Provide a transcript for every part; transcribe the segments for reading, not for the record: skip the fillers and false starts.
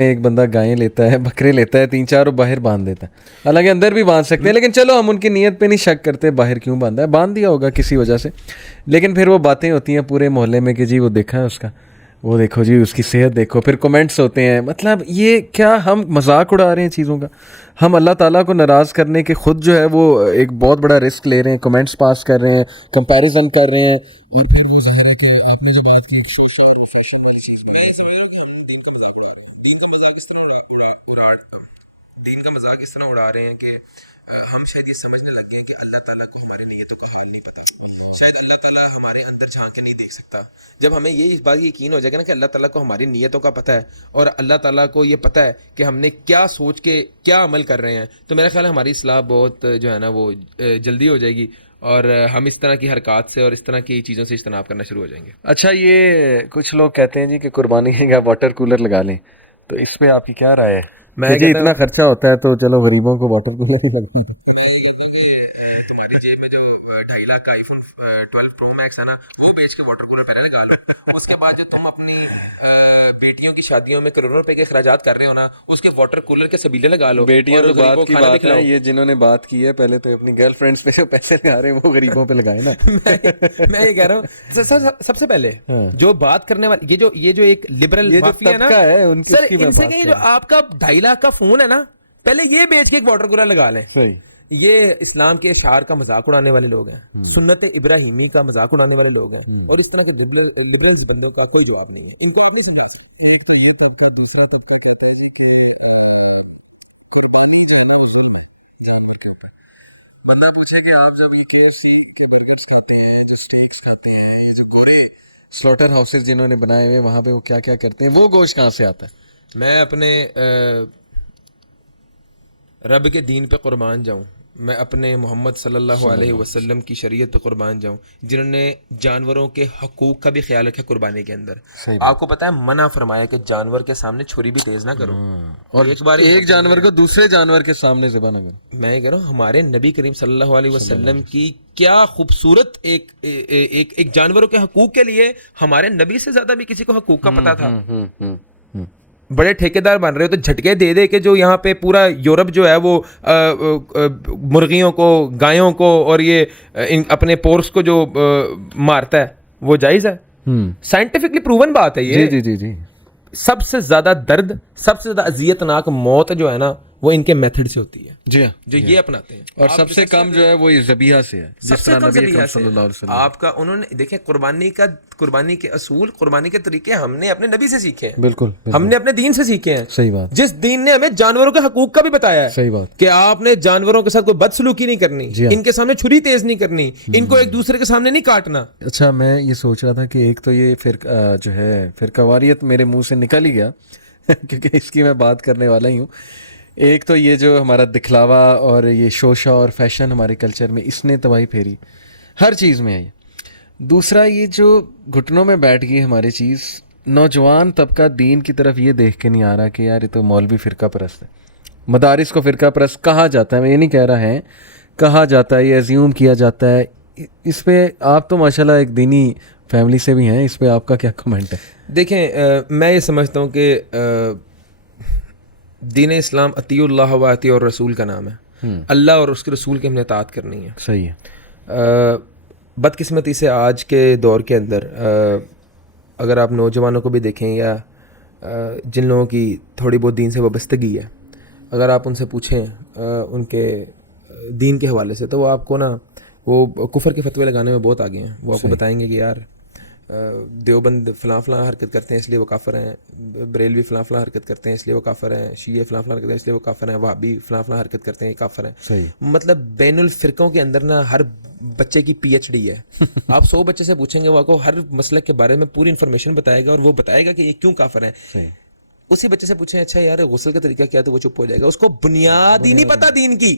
ایک بندہ گائیں لیتا ہے, بکرے لیتا ہے 3-4 اور باہر باندھ دیتا ہے. حالانکہ اندر بھی باندھ سکتے ہیں, لیکن چلو ہم ان کی نیت پہ نہیں شک کرتے, باہر کیوں باندھا ہے, باندھ دیا ہوگا کسی وجہ سے. لیکن پھر وہ باتیں ہوتی ہیں پورے محلے میں کہ جی وہ دیکھا ہے اس کا, وہ دیکھو جی اس کی صحت دیکھو, پھر کمنٹس ہوتے ہیں. مطلب یہ کیا ہم مذاق اڑا رہے ہیں چیزوں کا؟ ہم اللہ تعالیٰ کو ناراض کرنے کے خود جو ہے وہ ایک بہت بڑا رسک لے رہے ہیں, کمنٹس پاس کر رہے ہیں, کمپیریزن کر رہے ہیں. اور پھر وہ ظاہر ہے کہ آپ نے جو بات کی سوشل اور فیشن والی چیز, میں یہ سمجھ رہا ہوں کہ ہم دین کا مذاق اڑا رہے ہیں. دین کا مذاق اس طرح دین کا مذاق اس طرح اڑا رہے ہیں کہ ہم شاید یہ سمجھنے لگ گئے کہ اللہ تعالیٰ کو ہماری نیتوں کا حال نہیں پتہ, شاید اللہ تعالیٰ ہمارے اندر جھانک کے نہیں دیکھ سکتا. جب ہمیں یہ اس بات کی یقین ہو جائے گا نا کہ اللہ تعالیٰ کو ہماری نیتوں کا پتہ ہے اور اللہ تعالیٰ کو یہ پتہ ہے کہ ہم نے کیا سوچ کے کیا عمل کر رہے ہیں, تو میرا خیال ہے ہماری اصلاح بہت جو ہے نا وہ جلدی ہو جائے گی, اور ہم اس طرح کی حرکات سے اور اس طرح کی چیزوں سے اجتناب کرنا شروع ہو جائیں گے. اچھا, یہ کچھ لوگ کہتے ہیں جی کہ قربانی کا واٹر کولر لگا لیں, تو اس پہ آپ کی کیا رائے ہے؟ میں جی اتنا خرچہ ہوتا ہے تو چلو غریبوں کو واٹر کولر ہی لگتا ہے. میں یہ کہتا ہوں کہ تمہاری جیب میں جو 2.5 لاکھ کا آئی فون 12 پرو میکس ہے نا, وہ بیچ کے واٹر کولر پہلے لگا لو. اس کے بعد جو تم اپنی بیٹیوں کی شادیوں میں کروڑوں روپے کے اخراجات کر رہے ہو نا, اس کے واٹر کولر کے سبیلے لگا لو. بیٹیاں اور تو غریبوں بات کو کی کھانا بھی بات ہے, کھلاؤ. یہ جنہوں نے بات کی ہے پہلے تو اپنی گرل فرینڈس پہ جو پیسے لگا رہے ہیں وہ غریبوں پہ لگائے نا. میں یہ کہہ رہا ہوں سب سے پہلے جو بات کرنے والی یہ جو ایک لبرل یہ جو مافیا ہے نا طبقہ ہے ان سر, کی میں ان سے بات کہیں کر جو رہا ہوں. آپ کا 2.5 لاکھ کا فون ہے نا, پہلے یہ بیچ کے ایک واٹر کولر لگا لیں. صحیح. یہ اسلام کے اشعار کا مذاق اڑانے والے لوگ ہیں, سنت ابراہیمی کا مذاق اڑانے والے لوگ ہیں, اور اس طرح کے لبرلز بندوں کا کوئی جواب نہیں ہے. ان کو آپ نہیں سکھا سکتے. ایک تو یہ طبقہ, دوسرا طبقہ کہتا ہے جی کہ قربانی جانا اور ظلم جانور کے اوپر. بندہ پوچھے کہ آپ جب یہ KFC کے برگرز کہتے ہیں, جو اسٹیکس کھاتے ہیں, یہ جو گورے سلوٹر ہاؤسز جنہوں نے بنائے ہوئے وہاں پہ وہ کیا کیا کرتے ہیں, وہ گوشت کہاں سے آتا ہے؟ میں اپنے رب کے دین پہ قربان جاؤں, میں اپنے محمد صلی اللہ علیہ وسلم کی شریعت پہ قربان جاؤں, جنہوں نے جانوروں کے حقوق کا بھی خیال رکھا قربانی کے اندر. آپ کو پتا ہے منع فرمایا کہ جانور کے سامنے چھری بھی تیز نہ کرو, اور ایک جانور کو دوسرے جانور کے سامنے ذبح نہ کرو. میں یہ کہہ رہا ہوں ہمارے نبی کریم صلی اللہ علیہ وسلم کی کیا خوبصورت ایک جانوروں کے حقوق کے لیے ہمارے نبی سے زیادہ بھی کسی کو حقوق کا پتا تھا. بڑے ٹھیکیدار بن رہے ہو تو جھٹکے دے دے کہ جو یہاں پہ پورا یورپ جو ہے وہ مرغیوں کو, گایوں کو اور یہ اپنے پورس کو جو مارتا ہے وہ جائز ہے. سائنٹیفکلی پروون بات ہے یہ. جی جی جی. سب سے زیادہ درد, سب سے زیادہ اذیت ناک موت جو ہے نا وہ ان کے میتھڈ سے ہوتی ہے, جی ہاں, جو یہ اپناتے ہیں. اور سب سے کم جو ہے وہ ذبیحہ سے ہے, جس طرح نبی اکرم صلی اللہ علیہ وسلم آپ کا انہوں نے دیکھیں قربانی کے اصول, قربانی کے طریقے ہم نے اپنے نبی سے سیکھے ہیں. بالکل, ہم نے اپنے دین سے سیکھے ہیں. صحیح بات. جس دین نے ہمیں جانوروں کے حقوق کا بھی بتایا ہے. صحیح بات. کہ آپ نے جانوروں کے ساتھ کوئی بدسلوکی نہیں کرنی, ان کے سامنے چھری تیز نہیں کرنی, ان کو ایک دوسرے کے سامنے نہیں کاٹنا. اچھا, میں یہ سوچ رہا تھا کہ ایک تو یہ جو ہے فرقہ واریت میرے منہ سے نکل ہی گیا کیونکہ اس کی میں بات کرنے والا ہی ہوں. ایک تو یہ جو ہمارا دکھلاوا اور یہ شوشہ اور فیشن ہمارے کلچر میں, اس نے تباہی پھیری ہر چیز میں ہے. دوسرا یہ جو گھٹنوں میں بیٹھ گئی ہماری چیز, نوجوان طبقہ دین کی طرف یہ دیکھ کے نہیں آ رہا کہ یار یہ تو مولوی فرقہ پرست ہے. مدارس کو فرقہ پرست کہا جاتا ہے, میں یہ نہیں کہہ رہا ہے, کہا جاتا ہے, یہ ایزیوم کیا جاتا ہے. اس پہ آپ تو ماشاءاللہ ایک دینی فیملی سے بھی ہیں, اس پہ آپ کا کیا کمنٹ ہے؟ دیکھیں, میں یہ سمجھتا ہوں کہ دین اسلام اطیع اللہ و اطیع الرسول کا نام ہے. اللہ اور اس کے رسول کی ہم نے اطاعت کرنی ہے. صحیح ہے. بدقسمتی سے آج کے دور کے اندر اگر آپ نوجوانوں کو بھی دیکھیں یا جن لوگوں کی تھوڑی بہت دین سے وابستگی ہے, اگر آپ ان سے پوچھیں ان کے دین کے حوالے سے, تو وہ آپ کو نا وہ کفر کے فتوے لگانے میں بہت آگے ہیں. وہ آپ کو بتائیں گے کہ یار دیوبند فلاں فلاں حرکت کرتے ہیں اس لیے وہ کافر ہیں, بریلوی فلاں فلاں حرکت کرتے ہیں اس لیے وہ کافر ہیں, شیعہ فلاں فلاں حرکت کرتے ہیں اس لیے وہ کافر ہیں, وہابی فلاں فلاں حرکت کرتے ہیں کافر ہیں. صحیح. مطلب بین الفرقوں کے اندر نا ہر بچے کی PhD ہے. آپ 100 بچے سے پوچھیں گے, وہ آپ کو ہر مسلک کے بارے میں پوری انفارمیشن بتائے گا, اور وہ بتائے گا کہ یہ کیوں کافر ہے. اسی بچے سے پوچھیں اچھا یار غسل کا طریقہ کیا, تو وہ چپ ہو جائے گا. اس کو بنیاد ہی نہیں پتا دین کی,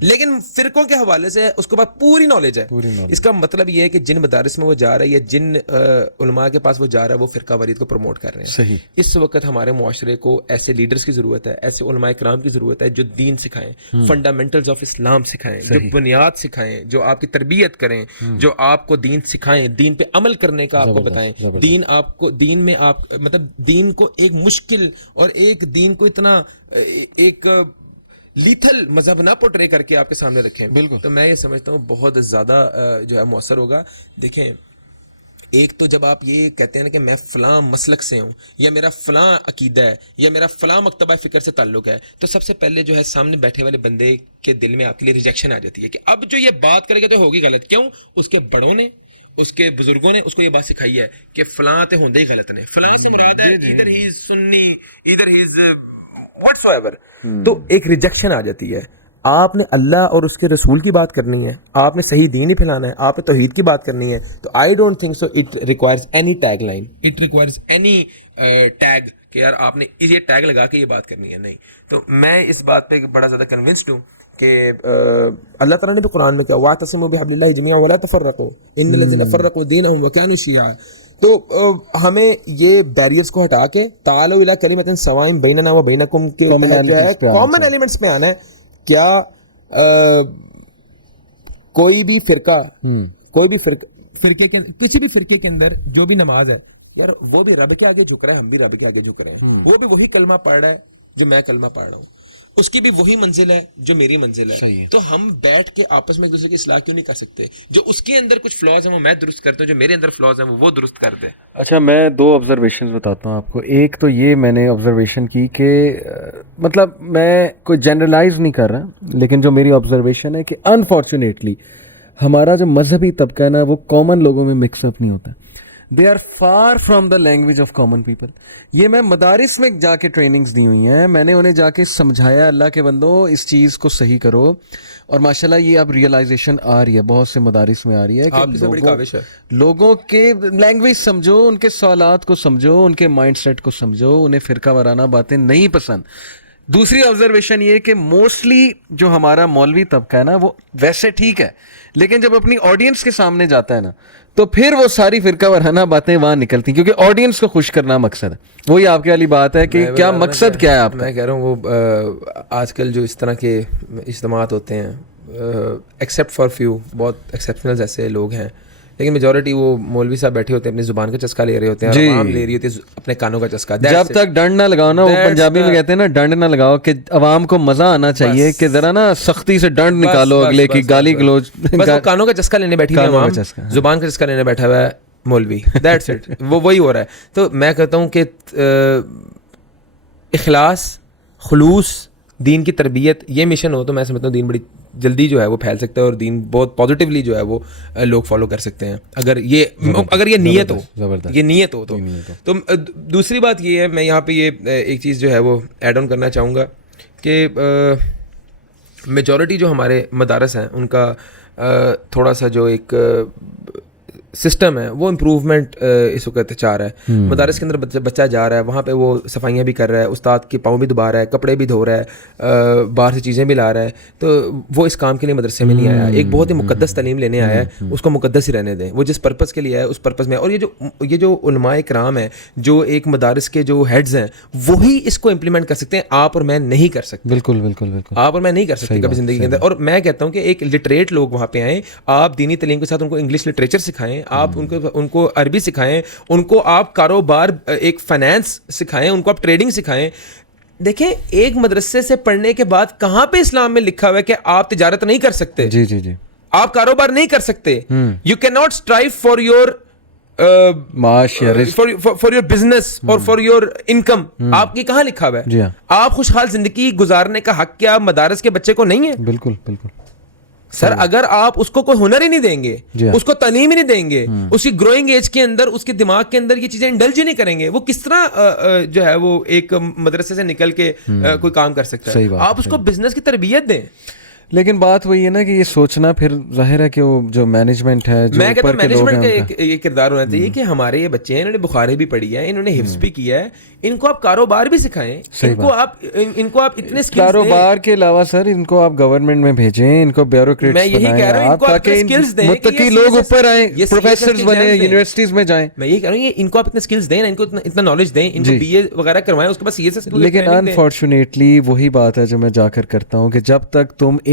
لیکن فرقوں کے حوالے سے اس کے بعد پوری نالج ہے. اس کا مطلب یہ ہے کہ جن مدارس میں وہ جا رہا ہے یا جن علماء کے پاس وہ جا رہا ہے, وہ فرقہ واریت کو پروموٹ کر رہے ہیں. صحیح. اس وقت ہمارے معاشرے کو ایسے لیڈرز کی ضرورت ہے, ایسے علماء کرام کی ضرورت ہے جو دین سکھائیں, فنڈامنٹلز آف اسلام سکھائیں, جو بنیاد سکھائیں, جو آپ کی تربیت کریں, جو آپ کو دین سکھائیں, دین پہ عمل کرنے کا آپ کو بتائیں. دین آپ کو, دین میں آپ مطلب دین کو ایک مشکل اور ایک دین کو اتنا ایک لیتھل مذہب نہ پورٹرے کر کے آپ کے سامنے رکھیں. بالکل. تو میں یہ سمجھتا ہوں بہت زیادہ جو ہے مؤثر ہوگا. دیکھیں ایک تو جب آپ یہ کہتے ہیں نا کہ میں فلاں مسلک سے ہوں یا میرا فلاں عقیدہ ہے یا میرا فلاں مکتبہ فکر سے تعلق ہے, تو سب سے پہلے جو ہے سامنے بیٹھے والے بندے کے دل میں آپ کے لیے ریجیکشن آ جاتی ہے کہ اب جو یہ بات کرے گا تو ہوگی غلط. کیوں؟ اس کے بڑوں نے, اس کے بزرگوں نے اس کو یہ بات سکھائی ہے کہ فلاں تے ہوندے ہی غلط نے, فلاں سے مراد ہے ادھر ہی سنی, ادھر ہی واٹس ایور. تو ایک ریجیکشن آ جاتی ہے. آپ نے اللہ اور اس کے رسول کی بات کرنی ہے, آپ نے صحیح دین ہی پھیلانا ہے, آپ نے توحید کی بات کرنی ہے, تو I don't think so it requires any tag line, it requires any tag کہ یار آپ نے یہ ٹیگ لگا کے یہ بات کرنی ہے. نہیں. تو میں اس بات پہ بڑا زیادہ کنونسڈ ہوں کہ اللہ تعالیٰ نے بھی قرآن میں کہا وَاعْتَصِمُوا بِحَبْلِ اللَّهِ جَمِيعًا وَلَا تَفَرَّقُوا إِنَّ الَّذِينَ فَرَّقُوا دِينَهُمْ وَكَانُوا شِيَعًا. تو ہمیں یہ بیریئرز کو ہٹا کے تعالوا الی کلمۃ سواء بیننا و بینکم کے کامن ایلیمنٹس پہ آنا ہے. کیا کوئی بھی فرقے کے کسی بھی فرقے کے اندر جو بھی نماز ہے یار وہ بھی رب کے آگے جھک رہا ہے, ہم بھی رب کے آگے جھک رہے ہیں, وہ بھی وہی کلمہ پڑھ رہا ہے جو میں کلمہ پڑھ رہا ہوں, اس کی بھی وہی منزل ہے جو میری منزل ہے. تو ہم بیٹھ کے آپس میں ایک دوسرے کی اصلاح کیوں نہیں کر سکتے؟ جو اس کے اندر کچھ فلاز ہیں وہ میں درست کرتا ہوں, جو میرے اندر فلاز ہیں وہ درست کر دے. اچھا میں 2 آبزرویشنز بتاتا ہوں آپ کو. ایک تو یہ میں نے آبزرویشن کی کہ مطلب میں کوئی جنرلائز نہیں کر رہا, لیکن جو میری آبزرویشن ہے کہ انفارچونیٹلی ہمارا جو مذہبی طبقہ ہے نا وہ کامن لوگوں میں مکس اپ نہیں ہوتا. They are far from the language of common people. یہ میں مدارس میں جا کے ٹریننگز دی ہوئی ہیں, میں نے انہیں جا کے سمجھایا اللہ کے بندوں اس چیز کو صحیح کرو, اور ماشاءاللہ یہ اب ریئلائزیشن آ رہی ہے, بہت سے مدارس میں آ رہی ہے کہ لوگوں کے لینگویج سمجھو, ان کے سوالات کو سمجھو, ان کے مائنڈ سیٹ کو سمجھو, انہیں فرقہ وارانہ باتیں نہیں پسند. دوسری آبزرویشن یہ کہ موسٹلی جو ہمارا مولوی طبقہ ہے نا وہ ویسے ٹھیک ہے, لیکن جب اپنی آڈینس کے سامنے جاتا ہے نا تو پھر وہ ساری فرقہ وارانہ باتیں وہاں نکلتی, کیونکہ آڈینس کو خوش کرنا مقصد ہے. وہی آپ کی والی بات ہے کہ کیا مقصد کیا ہے آپ کا. میں کہہ رہا ہوں وہ آج کل جو اس طرح کے اجتماعات ہوتے ہیں ایکسیپٹ فار فیو, بہت ایکسیپشنل ایسے لوگ ہیں, لیکن میجورٹی وہ مولوی صاحب بیٹھے ہوتے ہیں اپنی زبان کا چسکا لے رہے ہوتے ہیں, عوام لے رہی ہوتی ہے اپنے کانوں کا چسکا. جب تک ڈنڈ نہ لگاؤ نا, وہ پنجابی میں کہتے ہیں نا ڈنڈ نہ لگاؤ, کہ عوام کو مزہ آنا چاہیے کہ ذرا نا سختی سے ڈنڈ نکالو اگلے کی, گالی گلوچ. کانوں کا چسکا لینے بیٹھی ہے عوام, زبان کا چسکا لینے بیٹھا ہوا ہے مولوی, دیٹس اٹ. وہ وہی ہو رہا ہے. تو میں کہتا ہوں کہ اخلاص, خلوص, دین کی تربیت, یہ مشن ہو تو میں سمجھتا ہوں دین بڑی جلدی جو ہے وہ پھیل سکتا ہے, اور دین بہت پازیٹیولی جو ہے وہ لوگ فالو کر سکتے ہیں اگر یہ نیت ہو, یہ نیت ہو تو. دوسری بات یہ ہے, میں یہاں پہ یہ ایک چیز جو ہے وہ ایڈ آن کرنا چاہوں گا کہ میجورٹی جو ہمارے مدارس ہیں ان کا تھوڑا سا جو ایک سسٹم ہے وہ امپروومنٹ اس وقت چاہ رہا ہے. مدارس کے اندر بچہ جا رہا ہے, وہاں پہ وہ صفائیاں بھی کر رہا ہے, استاد کے پاؤں بھی دبا رہا ہے, کپڑے بھی دھو رہا ہے, باہر سے چیزیں بھی لا رہا ہے, تو وہ اس کام کے لیے مدرسے میں نہیں آیا. ایک بہت ہی مقدس تعلیم لینے آیا ہے, اس کو مقدس ہی رہنے دیں, وہ جس پرپس کے لیے آیا ہے اس پرپس میں. اور یہ جو علماء کرام ہیں, جو ایک مدارس کے جو ہیڈز ہیں, وہی اس کو امپلیمنٹ کر سکتے ہیں, آپ اور میں نہیں کر سکتے. بالکل بالکل بالکل, آپ اور میں نہیں کر سکتے کبھی زندگی کے اندر. اور میں کہتا ہوں کہ ایک لٹریٹ لوگ وہاں پہ آئیں, آپ دینی تعلیم کے ساتھ ان کو انگلش لٹریچر سکھائیں, آپ ان کو عربی سکھائیں, ان کو آپ کاروبار, ایک فائنانس سکھائیں, ان کو آپ ٹریڈنگ سکھائیں. دیکھیں ایک مدرسے سے پڑھنے کے بعد کہاں پہ اسلام میں لکھا ہوا ہے کہ آپ تجارت نہیں کر سکتے, جی جی جی, آپ کاروبار نہیں کر سکتے. You can not strive for your for your business اور فار یور انکم. آپ کی کہاں لکھا ہوا ہے؟ آپ خوشحال زندگی گزارنے کا حق کیا مدارس کے بچے کو نہیں ہے؟ بالکل بالکل سر. اگر آپ اس کو کوئی ہنر ہی نہیں دیں گے, اس کو تعلیم ہی نہیں دیں گے, اس کی گروئنگ ایج کے اندر اس کے دماغ کے اندر یہ چیزیں انڈلج ہی نہیں کریں گے, وہ کس طرح جو ہے وہ ایک مدرسے سے نکل کے کوئی کام کر سکتا ہے؟ آپ اس کو بزنس کی تربیت دیں. لیکن بات وہی ہے نا کہ یہ سوچنا پھر ظاہر ہے کہ وہ جو مینجمنٹ ہے, میں کہتا ہوں مینجمنٹ کا یہ کردار ہونا چاہیے کہ ہمارے یہ بچے ہیں, انہوں نے بخاری بھی پڑھی ہے, انہوں نے حفظ بھی کیا ہے, ان کو آپ کاروبار بھی سکھائیں, ان کو آپ اتنے کاروبار کے علاوہ سر ان کو آپ گورنمنٹ میں بھیجیں, ان کو بیوروکریٹس میں یہی کہہ رہا ہوں تاکہ متقی لوگ اوپر آئیں, پروفیسرز بنے, یونیورسٹیز میں جائیں. میں یہی کہہ رہا ہوں ان کو آپ اتنے اسکلز دیں, ان کو اتنا نالج دیں, ان کو بی اے وغیرہ کروائیں, اس کے بعد سی اے سے. لیکن انفارچونیٹلی وہی بات ہے جو میں جا کر کرتا ہوں کہ جب تک تم